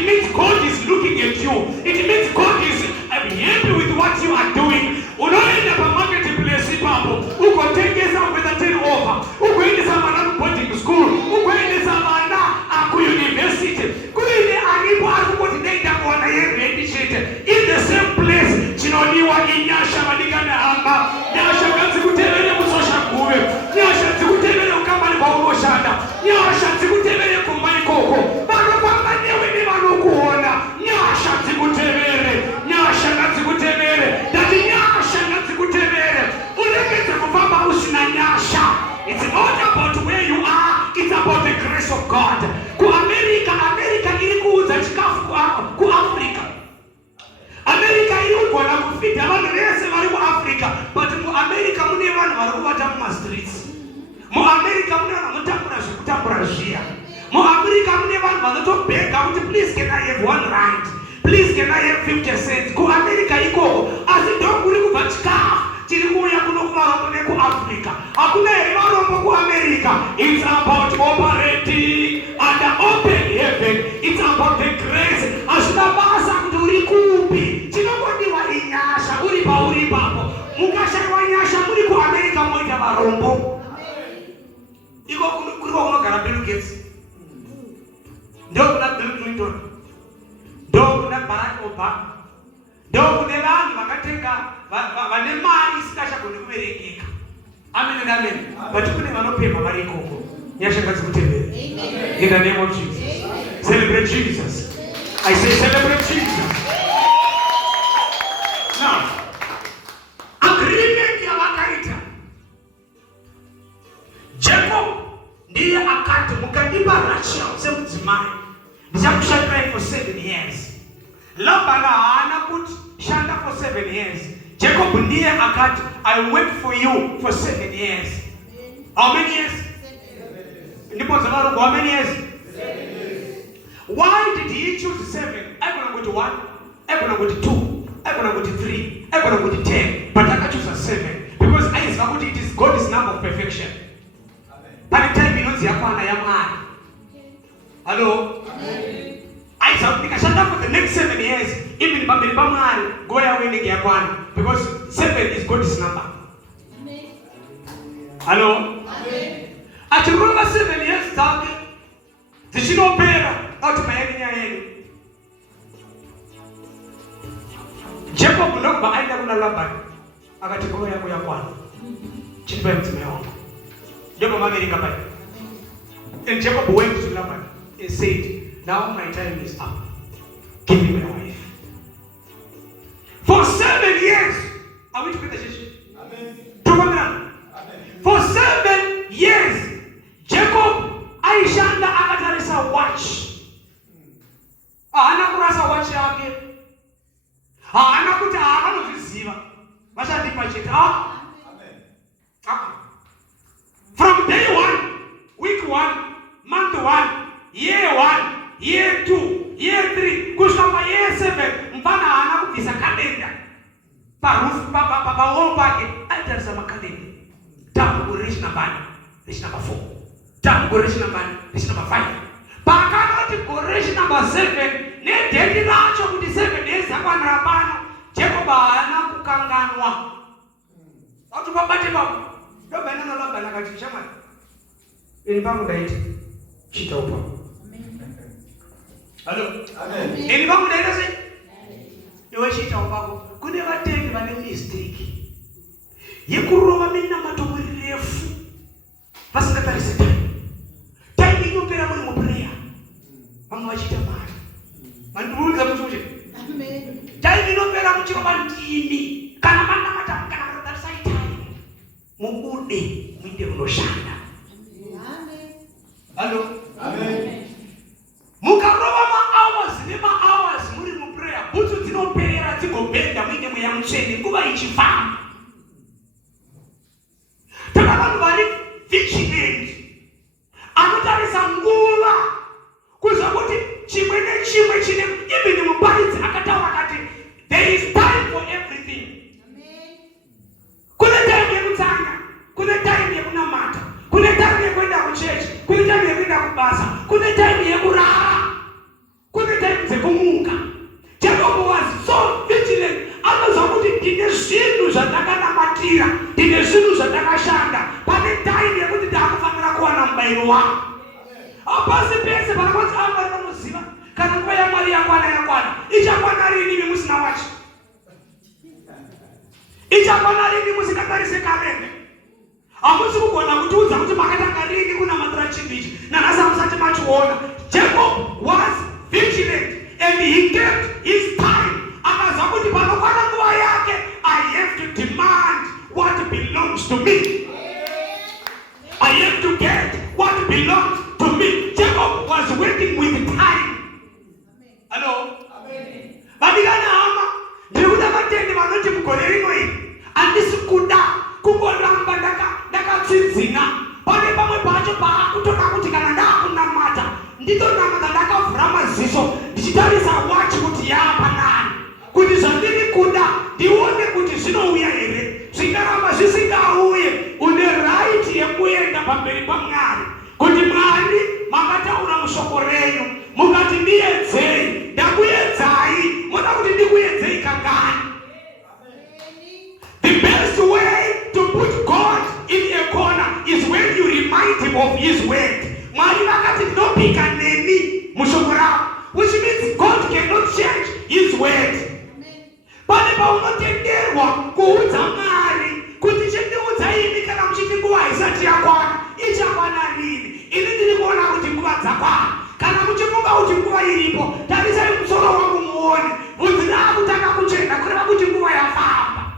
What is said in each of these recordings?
it means God is looking at you. It means God is happy with what you are doing. Unaenda pa marketplace papo, ukotengeza kwenda turnover, ukoendesa mwana boarding school, ukoendesa mwana ku university. Kuine alipo akupoti nenda kuona yeye shit. In the same place, chinoniwa inyasha madigana hamba. Nyasha kazi kutebele mu Soshanguve. Nyasha zikutebele ukambali kwa umoshanda. Nyasha zikutebele kumbai koko. Bado kwamba nyewe ni manukuona. Nyasha zikutebele. Nyasha zikutebele. Dati nyasha zikutebele. Ulegeze kufamba usina nyasha. It's not about where you are. It's about the grace of God. Ku America ilikuuza chikafu ku Africa. America ilikuwa na kufita abantu bese bari mu Africa, but mu America mune abantu bari kubata mu streets. Mu America mune abantu mutambura jia. Mu America mune abantu bazotobeka ukuthi please can I have R1? Please can I have 50 cents? Ku America iko azidonguri kuva chikafu. Chilikuya kunokumarombo neku Africa. Hakuna marombo ku America. It's about operating under open heaven. It's about the grace. Ashinabasa kuturi kupi. Chinokodiwa inyasha. Uri papo. Mukasha wa inyasha. Uri ku America moita marombo. Iko kuna gara Bill Gates. Ndo kuna Bill Clinton. Ndo kuna Barack Obama. Ndo kuna vanhu vakatenga vane mari isikasha kuni kuverengeka. Amen. But kune vanopemba vari ikoko. Nyasha ngadzikutembere. In the name of Jesus. Celebrate Jesus. I say celebrate Jesus. Now, agreement ya wakaita. Jacob ndiye akati mukandipa Rachel semudzimai. Ndichakushandirai for 7 years. Laban haana kuti shanda for 7 years. Jacob ndiye akati, I will wait for you for 7 years. How many years? Ndipo zamaru how many years? 7 years. Why did he choose 7? I'm going to go to 1, I'm going to go to 2, I'm going to go to 3, I'm going to go to 10. But I choose a 7 because I is it is God's number of perfection. By the time you know I am high. Hello? Amen. I shut for the next 7 years. Even Bamari, go away in Yakwan. Because 7 is God's number. Amen. Hello? Amen. At the over 7 years, the Shino Pera, not my enemy. Jacob will not buy the Laban. I got to go away Yakwan. Children to me home. Jacob America. And Jacob went to Laban and said, now my time is up. Give me my wife. For 7 years, are we together, Jesus? Amen. Amen. For 7 years, Jacob, Aishanda akatarisa watch. Anakurasa watch yake. Anakuta anozisiva. Bashandi pacheta. Amen. From day 1, week 1, month 1, year 1, year 2, year 3, kushamba year 7, mpana hana kuvisa kalenda. Parufu pa wopake, aitarisa makalenda. Tamu kureshi nambani, reshi number 4. Tamu kureshi nambani, reshi number 5. Pakana ti kureshi number 7, ne dedi nacho kuti 7 days hapa nrabano, Jacob hana kukanganwa. Watu babate babu, ndo bena na lamba na katisha mani. Ini pangu daiti, chita upa. Hello? Amen. Ini pangu daita se? Iwe chita upako. Kune vatengi vane mistake. Yekurova minna matomuri refu. Vasingatarise time. Time inopera muri mu prayer. Vamwe vachita mari. Mandimuudza muchuje. Amen. Time inopera muchirova ndimi. Kana mana matamu kana kutarisa time. Mubude muinde munoshanda. Amen. Hello? Amen. Mukarova ma hours muri mu prayer. Butsu dzinopera dzigobenda muinde mweya mutsvene nguva ichifamba. Tana vanhu vari vigilant. Anotarisa nguva kuziva kuti chimwe nechimwe chine even muparidzi akataura akati there is time for everything. Amen. Kune time yekutsanya, kune time yekunamata, kune time yekuenda kuchechi, kune time yekuenda kubasa, kune time yekurara, kune time kuziwa. Apasi pese panakwanzi amwari vanoziva kana nguva yaMwari yakwana. Ichakwana rini imi musina wacho? Ichakwana rini musikatarise kalenda? Hamusi kugona kutiudza kuti makatanga rini kunamatira chinhu ichi nanhasi hamusati machiona. Jacob was vigilant and he kept his time. Akaziva kuti panokwana nguva yake, I have to demand what belongs to me. I have to get what belongs to me. Jacob was working with time. Hello? Vadikana hama, ndikuda vatende vanoti mugore rimwe handisi kuda kungoramba ndakatsinzina. Pane pamwe pacho paakutoda kuti kana ndakunamata nditonamata ndakavhura maziso ndichitarisa wachi kuti yaapanani, kuti zvandiri kuda ndione kuti zvinouya here. Zvikaramba zvisingauye, une right yekuenda pamberi paMwari kuti Mwari makataura mushoko renyu mukati ndiedzei, ndakuedzai, moda kuti ndikuedzei kangani. The best way to put God in a corner is when you remind him of his word. Mwari vakati ndinopika neni mushoko ravo, which means God cannot change his word. Pane paunotenderwa kuudza Mwari kuti chendiudzaini kana muchiti nguva haisati yakwana, ichakwana rini? Ini ndiri kuona kuti nguva dzakwana. Kana muchifunga kuti nguva iripo, tarisai musoro wangu muone bvudzi raakutanga kuchena kureva kuti nguva yafamba.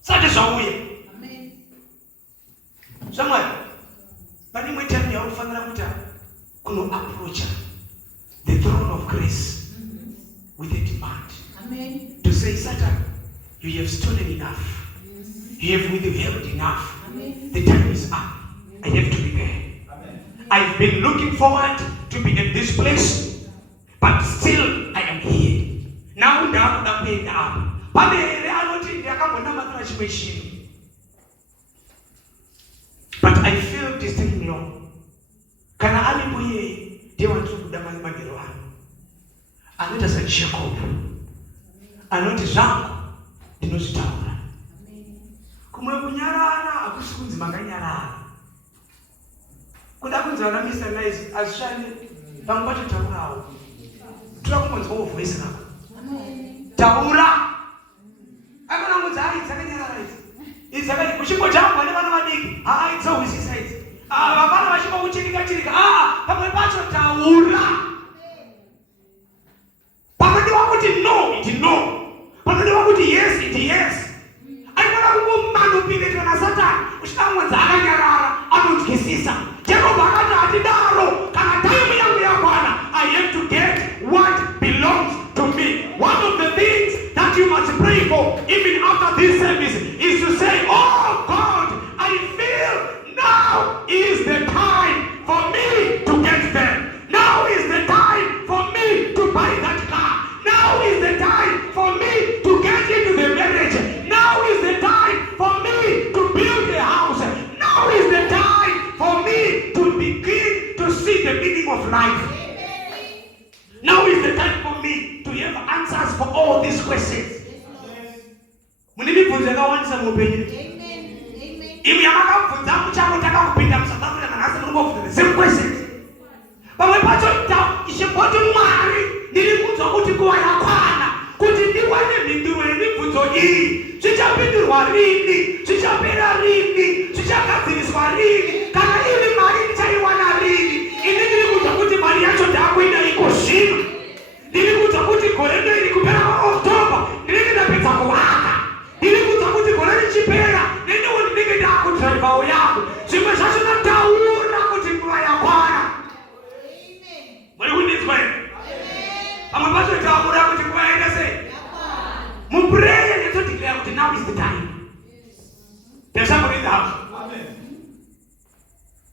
Sati zvauya. Zvamwari, pane imwe time yakufanira kuti kunoapproacha the throne of grace with a demand. Amen. To say, Satan, you have stolen enough. You have withheld enough. Amen. The time is up. I have to be there. Amen. I've been looking forward to be at this place, but still I am here. Now ndakuenda apa. Pane here anoti ndakambonamata chimwe chinhu. But I feel this thing long. Kana alipo yeye ndiye wantiri kuda magariro ano. Anoita saJacob. Anoti zvangu ndinozvitaura. Kumwe kunyarara hakusi kunzi makanyarara. Kuda kunzi vana Mr. Nice hazvishandi, vamwe vacho taurawo. Toda kumbonzwawo voice rako. Taura. Akona kunzi hai dzakanyarara idzi. Idzi dzakati kuchimbo changu vane vana vadiki. Hai dzohwisisa idzi. Vana vachimbo kuchirika. Pamwe pacho taura. Pakadiwa kuti no, it no. Pakadiwa kuti yes, it yes. Aikona kungomanupinde kana Satani uchitamwadza akanyarara anonzwisisa. Jacob akati atidaro kana time yangu yakwana, I have to get what belongs to me. One of the things that you must pray for even after this service is to say, oh God, I feel now is the time for me to get there. Now is the time for me to buy that car. Now is the time for me to get into the marriage. Now is the time for me to build a house. Now is the time for me to begin to see the meaning of life. Now is the time for me to have answers for all these questions. Munibvunza yakawandisa muupenyu. Imi yamakabvunza muchango takakupinda muSouth Africa nanhasi muri kubvunza the same questions. Pamwe pacho ichimboti Mwari ndiri kunzwa kuti nguva yakwana kuti ndiwane mhinduro yemibvunzo iyi. Zvichapindurwa rini? Zvichapera rini? Zvichagadziriswa rini? Kana iri mari ndichaiwana rini? Ini ndiri kunzwa kuti mari yacho ndakuida iko zvino. Ndiri kunzwa kuti gore riri kupera kwaOctober ndinenge ndapedza kuvaka. Ndiri kunzwa kuti gore richipera nendiwo ndinenge ndakudhiraivhawo yangu. Zvimwe zvacho ndataura kuti nguva yakwana. Muri kundinzwa here? Pamwe pacho taura kuti nguva yaenda sei? Muprayer let's declare kuti now is the time. There's somebody in the house. Amen.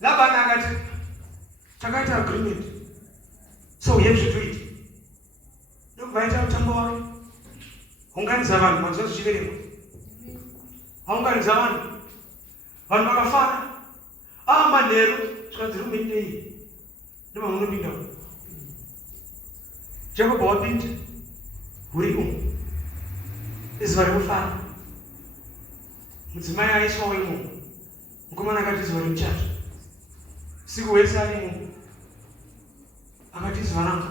Laban akati takaita agreement. So we have to do it. Ndokubvaita mutambo wake. Unganidza vanhu manzwa zvichiverengwa. Aunganidza vanhu. Vanhu vakafara. Manheru zvikanzi rumendei. Ndima munopinda. Jacob wapinda. Hurimo. Izuva rekufara. Mudzimai aiswawo imomo. Mukomana akati izuva remuchato. Siku wese alimu. Akati zvananga.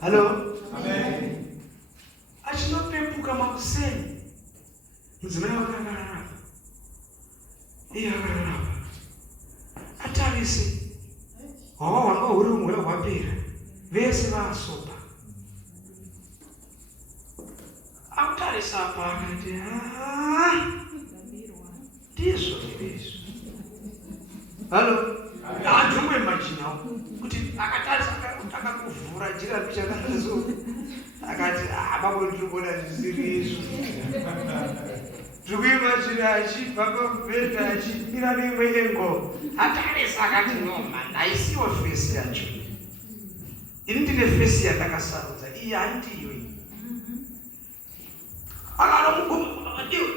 Hello? Amen. Achinopepuka makuseni. Mudzimai wakangarara. Iye akangarara. Atarise. Wanga uri umwe hwapera. Vese vasopa. Akutarisa apa akati ndizvo ndizvo. Hello? Andumwe machinawo kuti akatarisa akakuvhura jira pichakanazo akati babo ndiri kuona zvisiri izvo. Zvikuimachina achibva pamubhedha achimira neimwe engo. Atarisa akati no man, aisiwo fesi yacho. Ini ndine fesi yandakasarudza, iyi handiyo iyi. Akanomuguma ndiwo.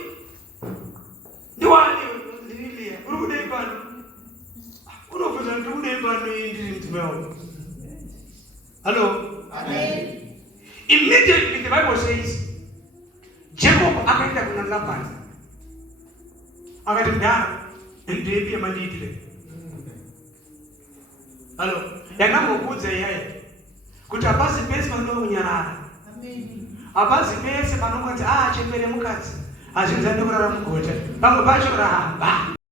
Ndiwani ndirilia. Uri kudai pano. Unobvunza kuti kudai pano iyi ndiri mudzimai wangu. Hello? Amen. Immediately the Bible says, Jacob akaenda kuna Laban. Akati ndara ndiye manditile. Hello? Yanamubudza iyaye kuti apazi pese panounyarara. Amen. Apazi pese panongoti chembere mukadzi. Azvinzani kurara mugota. Pamwe pacho rahamba.